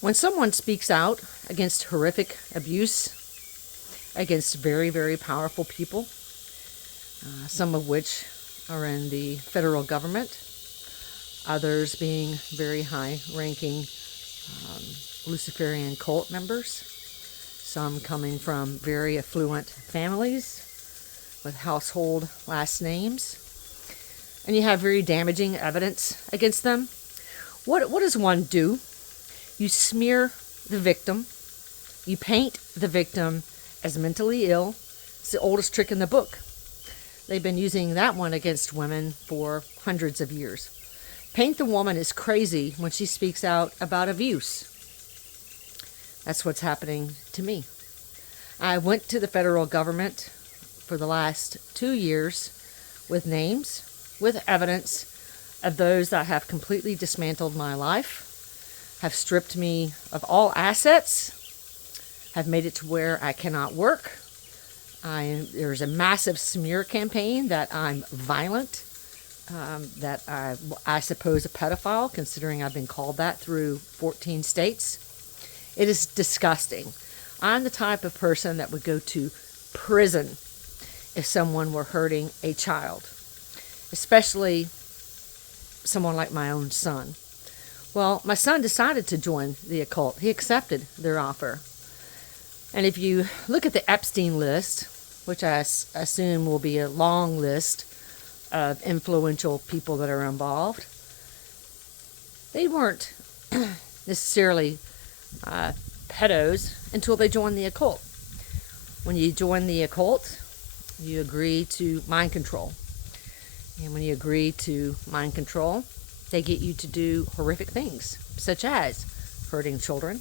When someone speaks out against horrific abuse, against very, very powerful people, some of which are in the federal government, others being very high-ranking luciferian cult members, some coming from very affluent families with household last names, and you have very damaging evidence against them. What does one do? You smear the victim. You paint the victim as mentally ill. It's the oldest trick in the book. They've been using that one against women for hundreds of years. Paint the woman as crazy when she speaks out about abuse. That's what's happening to me. I went to the federal government for the last 2 years with names, with evidence of those that have completely dismantled my life, have stripped me of all assets, have made it to where I cannot work. There's a massive smear campaign that I'm violent, that I suppose a pedophile, considering I've been called that through 14 states. It is disgusting. I'm the type of person that would go to prison if someone were hurting a child, especially someone like my own son. Well, my son decided to join the occult. He accepted their offer. And if you look at the Epstein list, which I assume will be a long list of influential people that are involved, they weren't necessarily pedos until they joined the occult. When you join the occult, you agree to mind control. And when you agree to mind control, they get you to do horrific things, such as hurting children,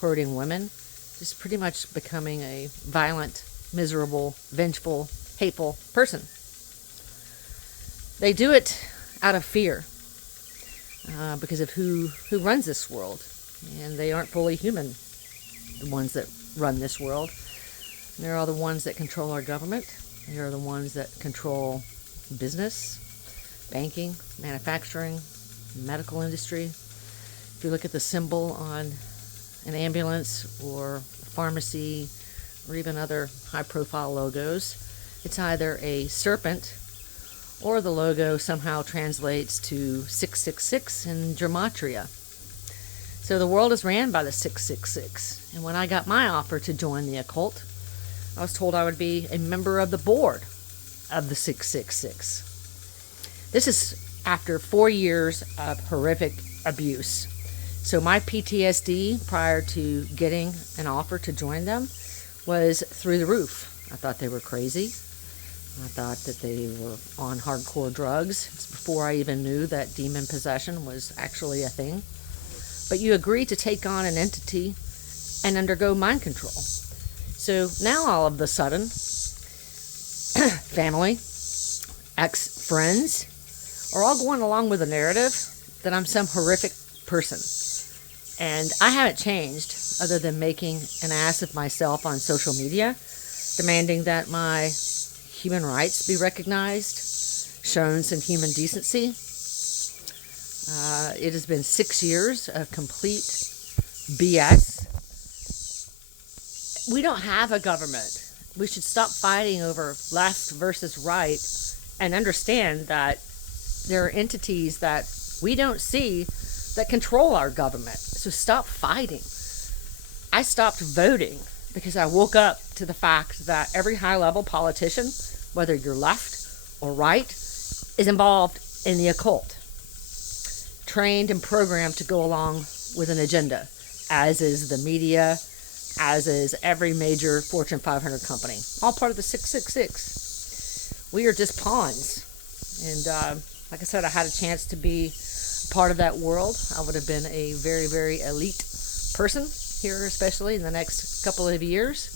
hurting women, just pretty much becoming a violent, miserable, vengeful, hateful person. They do it out of fear because of who runs this world. And they aren't fully human, the ones that run this world. They're all the ones that control our government. They are the ones that control business, banking, manufacturing, medical industry. If you look at the symbol on an ambulance or a pharmacy or even other high-profile logos, it's either a serpent or the logo somehow translates to 666 in gematria. So the world is ran by the 666. And when I got my offer to join the occult, I was told I would be a member of the board of the 666. This is after 4 years of horrific abuse. So my PTSD prior to getting an offer to join them was through the roof. I thought they were crazy. I thought that they were on hardcore drugs. It's before I even knew that demon possession was actually a thing. But you agree to take on an entity and undergo mind control. So now all of a sudden, family, ex-friends are all going along with the narrative that I'm some horrific person. And I haven't changed other than making an ass of myself on social media, demanding that my human rights be recognized, shown some human decency. It has been 6 years of complete BS. We don't have a government. We should stop fighting over left versus right and understand that there are entities that we don't see that control our government. So stop fighting. I stopped voting because I woke up to the fact that every high-level politician, whether you're left or right, is involved in the occult, trained and programmed to go along with an agenda, as is the media, as is every major Fortune 500 company, all part of the 666. We are just pawns. And like I said, I had a chance to be part of that world. I would have been a very, very elite person here, especially in the next couple of years,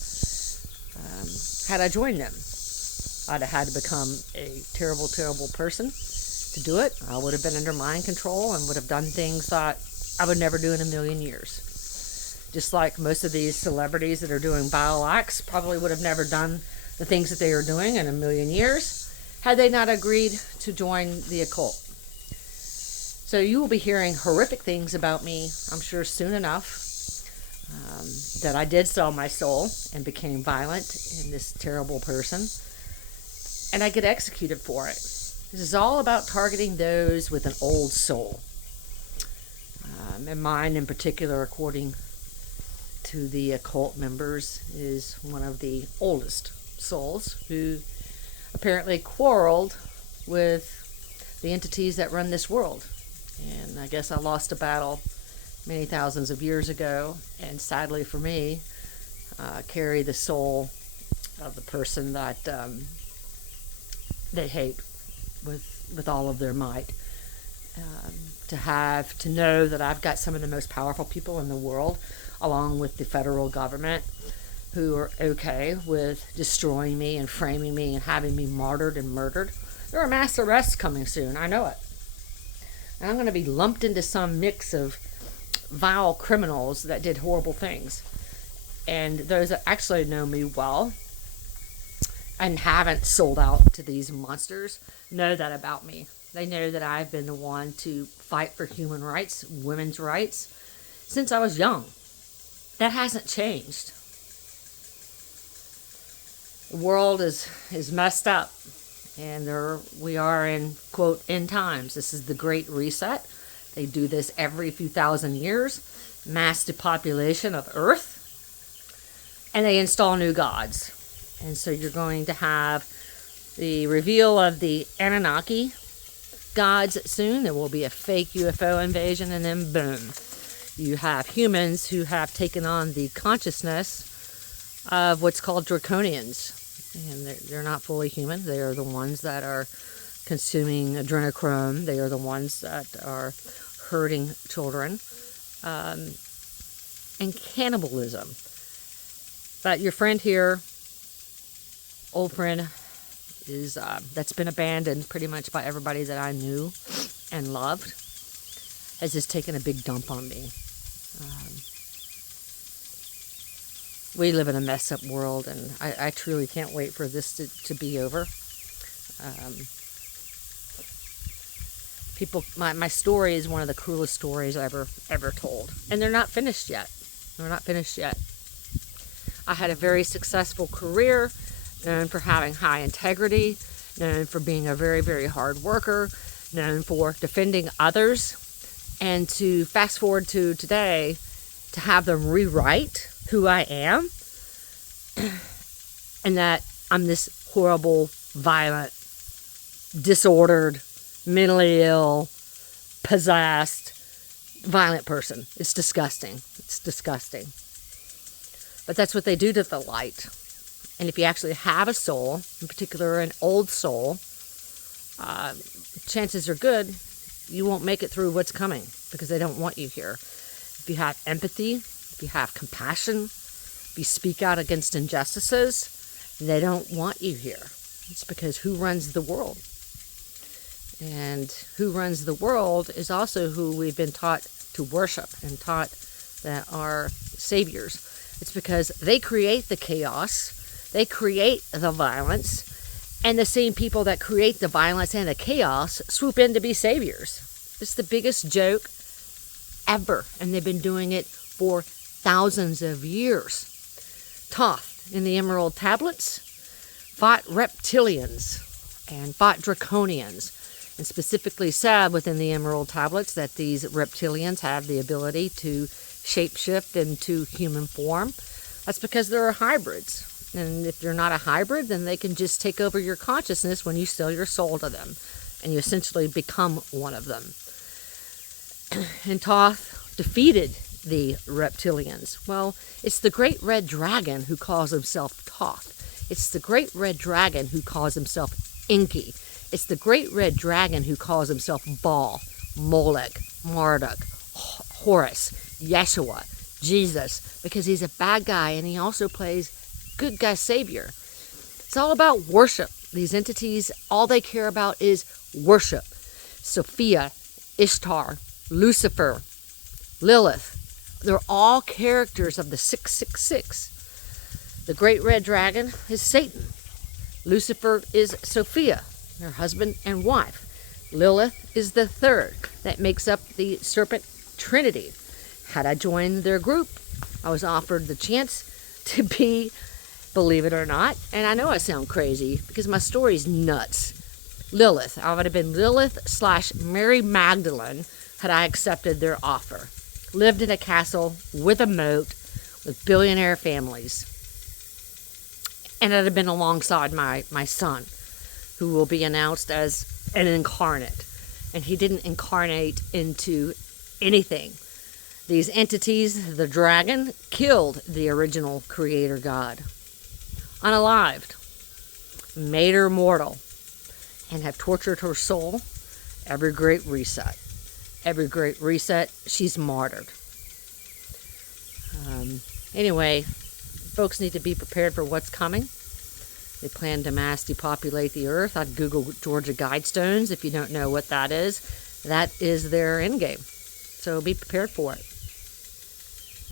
had I joined them. I'd have had to become a terrible, terrible person to do it. I would have been under mind control and would have done things that I would never do in a million years. Just like most of these celebrities that are doing vile acts probably would have never done the things that they are doing in a million years had they not agreed to join the occult. So you will be hearing horrific things about me, I'm sure, soon enough. that I did sell my soul and became violent in this terrible person, and I get executed for it. This is all about targeting those with an old soul. And mine in particular, according to the occult members, is one of the oldest souls who apparently quarreled with the entities that run this world. And I guess I lost a battle many thousands of years ago, and sadly for me, carry the soul of the person that they hate with all of their might. To know that I've got some of the most powerful people in the world, along with the federal government, who are okay with destroying me and framing me and having me martyred and murdered. There are mass arrests coming soon, I know it. And I'm going to be lumped into some mix of vile criminals that did horrible things. And those that actually know me well and haven't sold out to these monsters know that about me. They know that I've been the one to fight for human rights, women's rights, since I was young. That hasn't changed. The world is messed up, and we are in, quote, end times. This is the Great Reset. They do this every few thousand years, mass depopulation of Earth, and they install new gods. And so you're going to have the reveal of the Anunnaki gods soon. There will be a fake UFO invasion, and then boom. You have humans who have taken on the consciousness of what's called draconians. And they're not fully human. They are the ones that are consuming adrenochrome. They are the ones that are hurting children. And cannibalism. But your friend here, old friend, is that's been abandoned pretty much by everybody that I knew and loved, has just taken a big dump on me. We live in a messed up world, and I truly can't wait for this to be over. My story is one of the cruelest stories I've ever told, and they're not finished yet. I had a very successful career, known for having high integrity, known for being a very, very hard worker, known for defending others, and to fast forward to today, to have them rewrite who I am, and that I'm this horrible, violent, disordered, mentally ill, possessed, violent person. It's disgusting. But that's what they do to the light. And if you actually have a soul, in particular an old soul, chances are good you won't make it through what's coming, because they don't want you here. If you have empathy, if you have compassion, if you speak out against injustices, they don't want you here. It's because who runs the world? And who runs the world is also who we've been taught to worship and taught that are saviors. It's because they create the chaos, they create the violence, and the same people that create the violence and the chaos swoop in to be saviors. It's the biggest joke ever, and they've been doing it for thousands of years. Thoth, in the Emerald Tablets, fought reptilians and fought draconians, and specifically said within the Emerald Tablets that these reptilians have the ability to shapeshift into human form. That's because they're hybrids. And if you're not a hybrid, then they can just take over your consciousness when you sell your soul to them. And you essentially become one of them. And Thoth defeated the reptilians. Well, it's the great red dragon who calls himself Thoth. It's the great red dragon who calls himself Enki. It's the great red dragon who calls himself Baal, Molech, Marduk, Horus, Yeshua, Jesus, because he's a bad guy and he also plays good guy savior. It's all about worship. These entities, all they care about is worship. Sophia, Ishtar, Lucifer, Lilith, they're all characters of the 666. The great red dragon is Satan. Lucifer is Sophia, their husband and wife. Lilith is the third that makes up the Serpent Trinity. Had I joined their group, I was offered the chance to be, believe it or not, and I know I sound crazy because my story's nuts, Lilith. I would have been Lilith/Mary Magdalene had I accepted their offer. Lived in a castle with a moat with billionaire families. And I'd have been alongside my son, who will be announced as an incarnate. And he didn't incarnate into anything. These entities, the dragon, killed the original creator God. Unalived. Made her mortal. And have tortured her soul. Every great reset. Every great reset, she's martyred. Anyway, folks need to be prepared for what's coming. They plan to mass depopulate the earth. I'd Google Georgia Guidestones if you don't know what that is. That is their endgame. So be prepared for it.